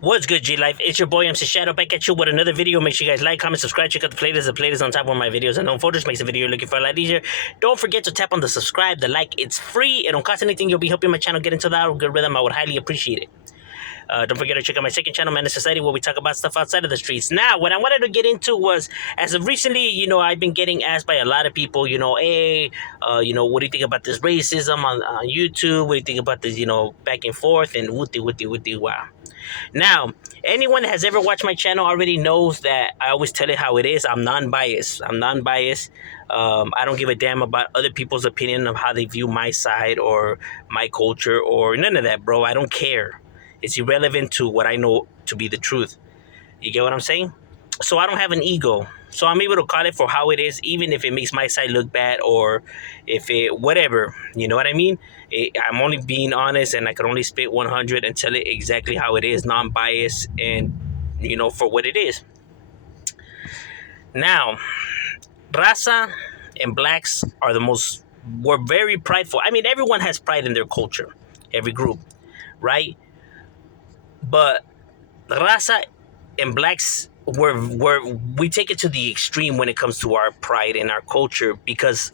What's good, G Life? It's your boy MC Shadow back at you with another video. Make sure you guys like, comment, subscribe, check out the playlist. The playlist on top of my videos and don't photos makes the video looking for a lot easier. Don't forget to tap on the subscribe, the like. It's free. It don't cost anything. You'll be helping my channel get into the algorithm. I would highly appreciate it. Don't forget to check out my second channel, Man of Society, where we talk about stuff outside of the streets. Now, what I wanted to get into was, as of recently, I've been getting asked by a lot of people, hey, what do you think about this racism on YouTube? What do you think about this, back and forth and wooty, wow. Now, anyone that has ever watched my channel already knows that I always tell it how it is. I'm non-biased. I don't give a damn about other people's opinion of how they view my side or my culture or none of that, bro. I don't care. It's irrelevant to what I know to be the truth. You get what I'm saying? So I don't have an ego. So I'm able to call it for how it is, even if it makes my side look bad or if it, whatever. You know what I mean? I'm only being honest, and I can only spit 100 and tell it exactly how it is, non-biased, and, for what it is. Now, raza and blacks are we're very prideful. I mean, everyone has pride in their culture, every group, right? But raza and blacks, we take it to the extreme when it comes to our pride and our culture, because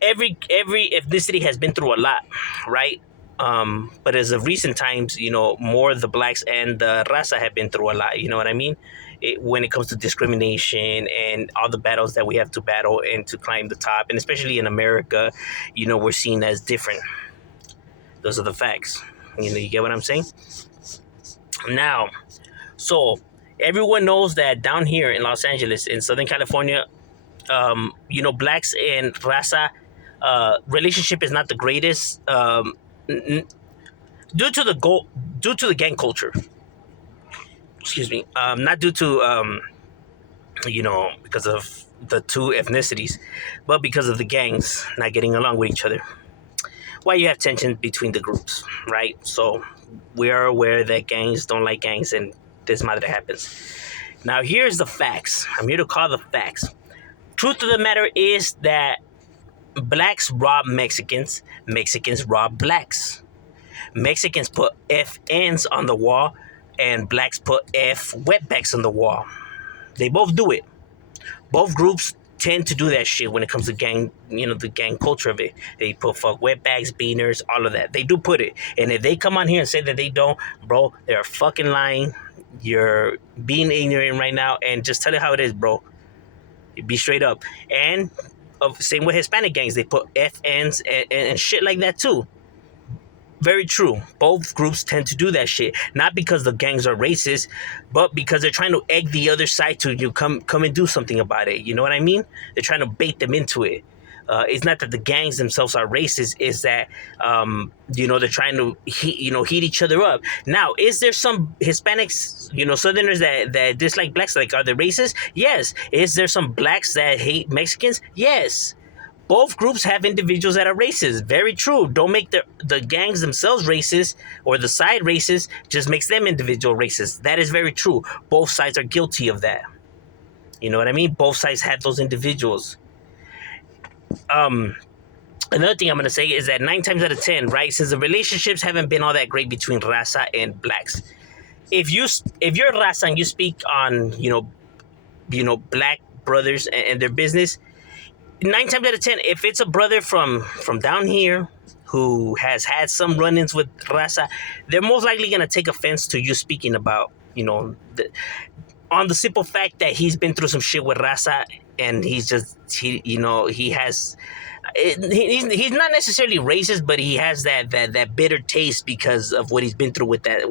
every ethnicity has been through a lot, right? But as of recent times, more the blacks and the raza have been through a lot. You know what I mean? When it comes to discrimination and all the battles that we have to battle and to climb the top, and especially in America, we're seen as different. Those are the facts. You get what I'm saying? Now, so everyone knows that down here in Los Angeles, in Southern California, blacks and raza relationship is not the greatest, due to the gang culture. Excuse me. Not due to because of the two ethnicities, but because of the gangs not getting along with each other. Why you have tension between the groups, right? So we are aware that gangs don't like gangs, and this matter happens. Now, here's the facts. I'm here to call the facts. Truth of the matter is that blacks rob Mexicans, Mexicans rob blacks. Mexicans put FNs on the wall, and blacks put F wetbacks on the wall. They both do it. Both groups tend to do that shit when it comes to gang, the gang culture of it. They put fuck wetbacks, beaners, all of that. They do put it. And if they come on here and say that they don't, bro, they're fucking lying. You're being ignorant right now, and just tell it how it is, bro. Be straight up. And same with Hispanic gangs. They put FNs and shit like that too. Very true. Both groups tend to do that shit. Not because the gangs are racist, but because they're trying to egg the other side to come and do something about it. You know what I mean? They're trying to bait them into it. It's not that the gangs themselves are racist. It's that, they're trying to heat each other up. Now, is there some Hispanics, Southerners that dislike blacks? Like, are they racist? Yes. Is there some blacks that hate Mexicans? Yes. Both groups have individuals that are racist. Very true. Don't make the gangs themselves racist or the side racist. Just makes them individual racist. That is very true. Both sides are guilty of that. You know what I mean? Both sides have those individuals. Another thing I'm going to say is that 9 times out of 10, right, since the relationships haven't been all that great between raza and blacks, if you're raza and you speak on, black brothers and their business, 9 times out of 10, if it's a brother from down here who has had some run-ins with raza, they're most likely going to take offense to you speaking about, on the simple fact that he's been through some shit with raza, and he's not necessarily racist, but he has that bitter taste because of what he's been through with that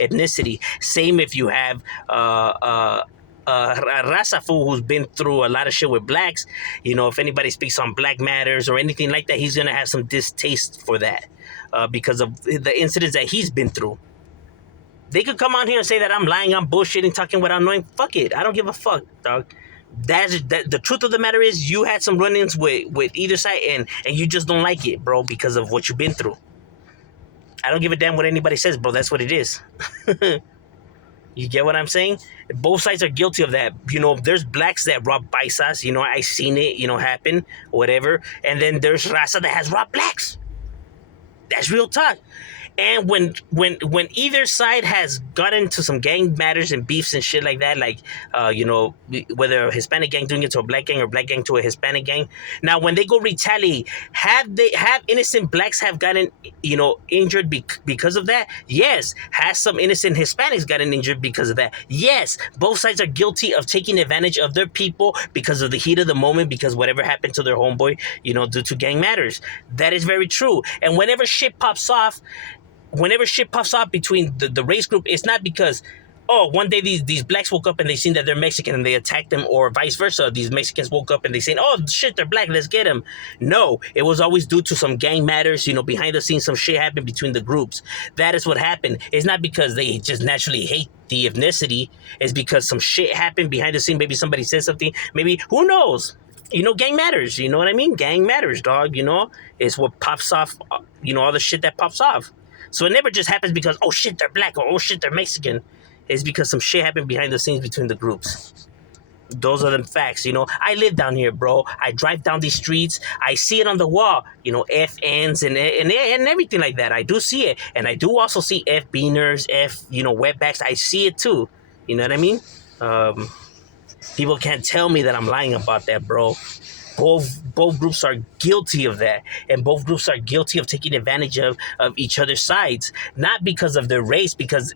ethnicity. Same if you have a raza fool who's been through a lot of shit with blacks. If anybody speaks on black matters or anything like that, he's gonna have some distaste for that because of the incidents that he's been through. They could come on here and say that I'm lying, I'm bullshitting, talking without knowing. Fuck it, I don't give a fuck, dog. The truth of the matter is, you had some run-ins with either side, and you just don't like it, bro, because of what you've been through. I don't give a damn what anybody says, bro. That's what it is. You get what I'm saying? Both sides are guilty of that. There's blacks that rob paisas. I seen it, happen, whatever. And then there's raza that has robbed blacks. That's real talk. And when either side has gotten into some gang matters and beefs and shit like that, like whether a Hispanic gang doing it to a black gang or black gang to a Hispanic gang, now when they go retaliate, have innocent blacks have gotten injured because of that? Yes. Has some innocent Hispanics gotten injured because of that? Yes. Both sides are guilty of taking advantage of their people because of the heat of the moment, because whatever happened to their homeboy, due to gang matters. That is very true. And whenever shit pops off between the race group, it's not because, oh, one day these blacks woke up and they seen that they're Mexican and they attacked them, or vice versa. These Mexicans woke up and they saying, oh shit, they're black, let's get them. No, it was always due to some gang matters. Behind the scenes, some shit happened between the groups. That is what happened. It's not because they just naturally hate the ethnicity. It's because some shit happened behind the scene. Maybe somebody said something. Maybe, who knows? Gang matters. You know what I mean? Gang matters, dog. It's what pops off. All the shit that pops off. So it never just happens because, oh shit, they're black, or oh shit, they're Mexican. It's because some shit happened behind the scenes between the groups. Those are the facts. I live down here, bro. I drive down these streets. I see it on the wall. FNs and everything like that. I do see it. And I do also see F beaners, wetbacks. I see it too. You know what I mean? People can't tell me that I'm lying about that, bro. Both groups are guilty of that, and both groups are guilty of taking advantage of each other's sides, not because of their race, because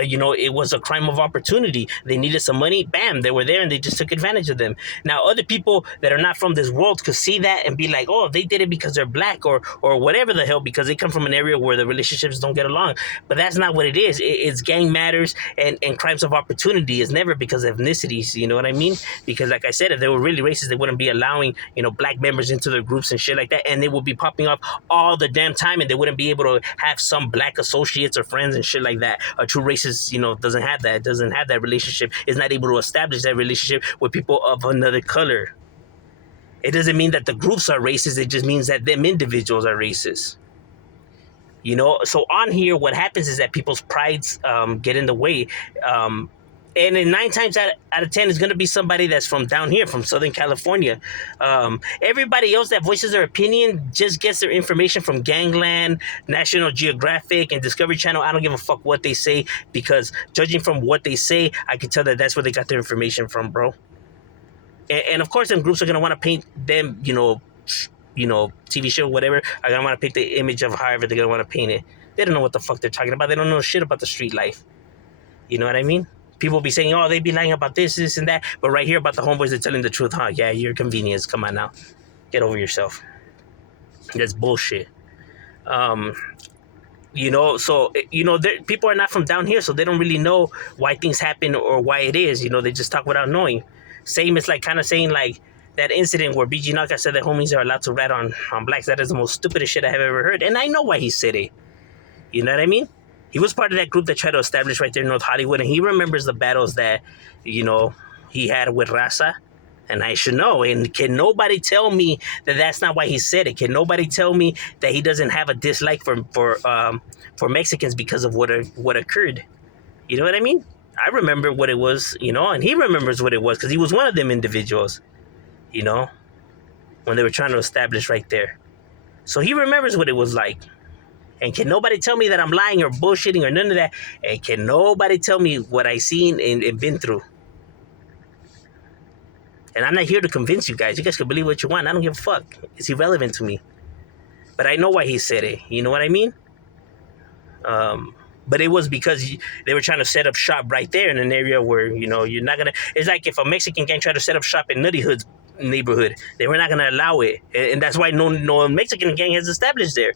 it was a crime of opportunity. They needed some money, bam, they were there, and they just took advantage of them. Now, other people that are not from this world could see that and be like, oh, they did it because they're black, or whatever the hell, because they come from an area where the relationships don't get along. But that's not what it is. It's gang matters and crimes of opportunity. It's never because of ethnicities. You know what I mean? Because like I said, if they were really racist, they wouldn't be allowing black members into their groups and shit like that, and they would be popping up all the damn time, and they wouldn't be able to have some black associates or friends and shit like that. A true racist, doesn't have that. Doesn't have that relationship. Is not able to establish that relationship with people of another color. It doesn't mean that the groups are racist. It just means that them individuals are racist. So on here, what happens is that people's prides get in the way. And in 9 times out of 10, it's going to be somebody that's from down here, from Southern California. Everybody else that voices their opinion just gets their information from Gangland, National Geographic, and Discovery Channel. I don't give a fuck what they say, because judging from what they say, I can tell that that's where they got their information from, bro. And of course, them groups are going to want to paint them, TV show, whatever, are going to want to paint the image of however they're going to want to paint it. They don't know what the fuck they're talking about. They don't know shit about the street life. You know what I mean? People be saying, oh, they be lying about this, and that. But right here about the homeboys, they're telling the truth, huh? Yeah, your convenience. Come on now. Get over yourself. That's bullshit. So, people are not from down here, so they don't really know why things happen or why it is. They just talk without knowing. Same as like kind of saying like that incident where BG Naka said that homies are allowed to rat on blacks. That is the most stupidest shit I have ever heard. And I know why he said it. You know what I mean? He was part of that group that tried to establish right there in North Hollywood, and he remembers the battles that, he had with Raza, and I should know. And can nobody tell me that that's not why he said it? Can nobody tell me that he doesn't have a dislike for Mexicans because of what occurred? You know what I mean? I remember what it was, and he remembers what it was because he was one of them individuals, when they were trying to establish right there. So he remembers what it was like. And can nobody tell me that I'm lying or bullshitting or none of that? And can nobody tell me what I seen and been through? And I'm not here to convince you guys. You guys can believe what you want. I don't give a fuck. It's irrelevant to me. But I know why he said it. You know what I mean? But it was because they were trying to set up shop right there in an area where, you're not going to... It's like if a Mexican gang tried to set up shop in Nutty Hood's neighborhood, they were not going to allow it. And that's why no Mexican gang has established there.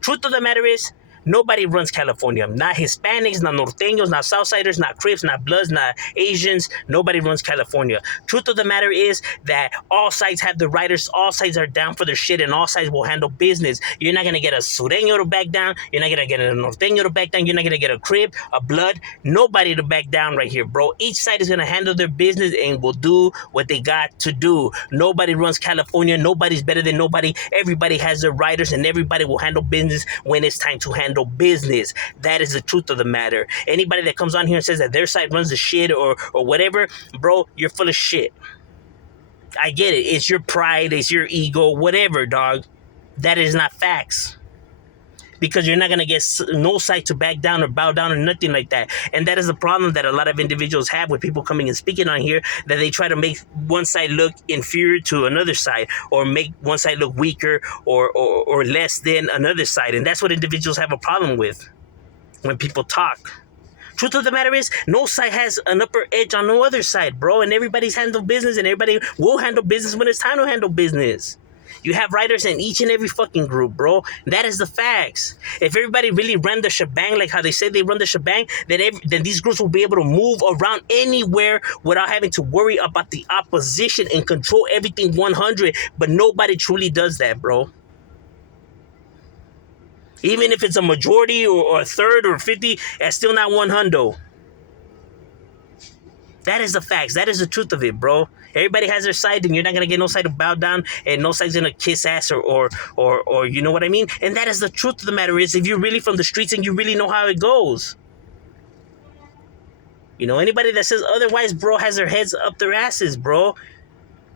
Truth of the matter is, nobody runs California. Not Hispanics, not Norteños, not Southsiders, not Crips, not Bloods, not Asians. Nobody runs California. Truth of the matter is that all sides have the writers. All sides are down for their shit, and all sides will handle business. You're not going to get a Sureño to back down. You're not going to get a Norteño to back down. You're not going to get a Crip, a Blood, nobody to back down right here, bro. Each side is going to handle their business and will do what they got to do. Nobody runs California. Nobody's better than nobody. Everybody has their writers, and everybody will handle business when it's time to handle business. That is the truth of the matter. Anybody that comes on here and says that their side runs the shit or whatever, bro, you're full of shit. I get it. It's your pride. It's your ego. Whatever, dog. That is not facts. because you're not going to get no side to back down or bow down or nothing like that. And that is the problem that a lot of individuals have with people coming and speaking on here, that they try to make one side look inferior to another side, or make one side look weaker or less than another side. And that's what individuals have a problem with when people talk. Truth of the matter is, no side has an upper edge on no other side, bro. And everybody's handled business, and everybody will handle business when it's time to handle business. You have writers in each and every fucking group, bro. That is the facts. If everybody really ran the shebang like how they say they run the shebang, then these groups will be able to move around anywhere without having to worry about the opposition and control everything 100. But nobody truly does that, bro. Even if it's a majority or a third or 50, that's still not 100. That is the facts. That is the truth of it, bro. Everybody has their side, and you're not gonna get no side to bow down, and no side's gonna kiss ass or you know what I mean. And that is the truth of the matter is, if you're really from the streets and you really know how it goes. You know, anybody that says otherwise, bro, has their heads up their asses, bro.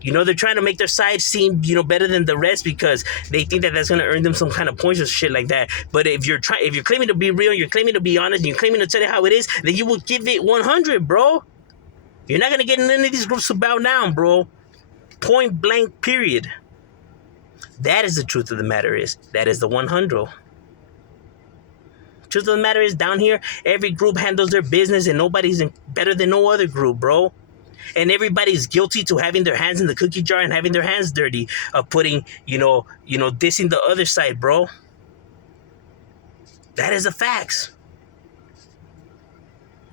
You know, they're trying to make their side seem, you know, better than the rest because they think that that's going to earn them some kind of points or shit like that. But if you're claiming to be real, you're claiming to be honest, and you're claiming to tell it how it is, then you will give it 100, bro. You're not going to get in any of these groups to bow down, bro. Point blank, period. That is the truth of the matter is. That is the 100. Truth of the matter is, down here, every group handles their business, and nobody's better than no other group, bro. And everybody's guilty to having their hands in the cookie jar and having their hands dirty of putting, dissing the other side, bro. That is the facts.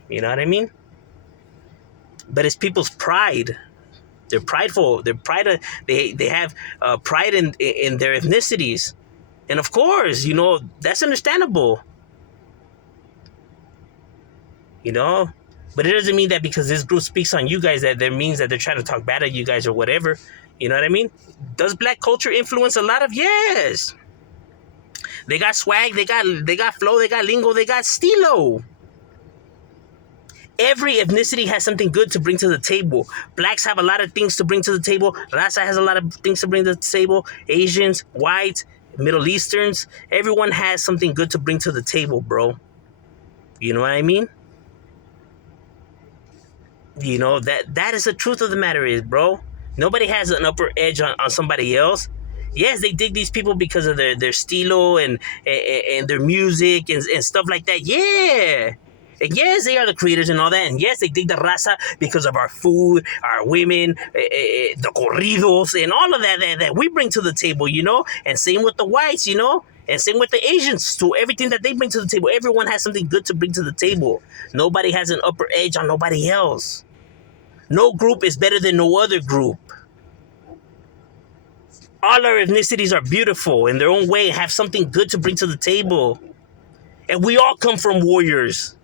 You know what I mean? But it's people's pride. They're prideful. They have pride in their ethnicities. And of course, that's understandable. But it doesn't mean that because this group speaks on you guys that means that they're trying to talk bad at you guys or whatever. You know what I mean? Does black culture influence a lot of? Yes. They got swag, they got flow, they got lingo, they got stilo. Every ethnicity has something good to bring to the table. Blacks have a lot of things to bring to the table. Raza has a lot of things to bring to the table. Asians, whites, Middle Easterns, everyone has something good to bring to the table, bro. You know what I mean? That is the truth of the matter is, bro. Nobody has an upper edge on somebody else. Yes, they dig these people because of their stilo and their music and stuff like that. Yeah. And yes, they are the creators and all that. And yes, they dig the raza because of our food, our women, the corridos, and all of that we bring to the table, And same with the whites, And same with the Asians, too. Everything that they bring to the table. Everyone has something good to bring to the table. Nobody has an upper edge on nobody else. No group is better than no other group. All our ethnicities are beautiful in their own way and have something good to bring to the table. And we all come from warriors.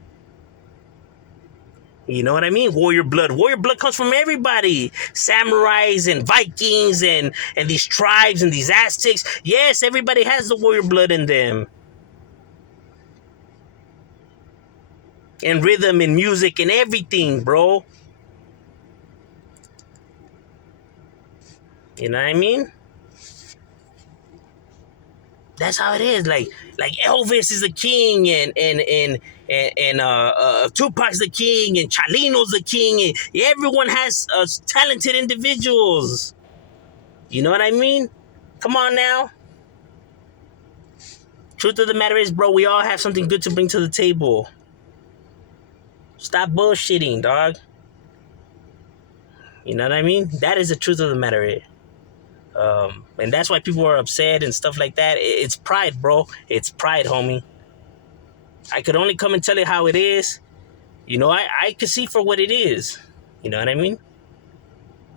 You know what I mean? Warrior blood. Warrior blood comes from everybody. Samurais and Vikings and these tribes and these Aztecs. Yes, everybody has the warrior blood in them. And rhythm and music and everything, bro. You know what I mean? That's how it is. Like Elvis is the king and Tupac's the king and Chalino's the king and everyone has talented individuals. You know what I mean? Come on now. Truth of the matter is, bro, we all have something good to bring to the table. Stop bullshitting, dog. You know what I mean? That is the truth of the matter. And that's why people are upset and stuff like that. It's pride, bro. It's pride, homie. I could only come and tell you how it is. I could see for what it is. You know what I mean?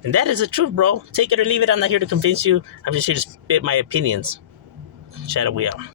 And that is the truth, bro. Take it or leave it. I'm not here to convince you. I'm just here to spit my opinions. Shadow, we out.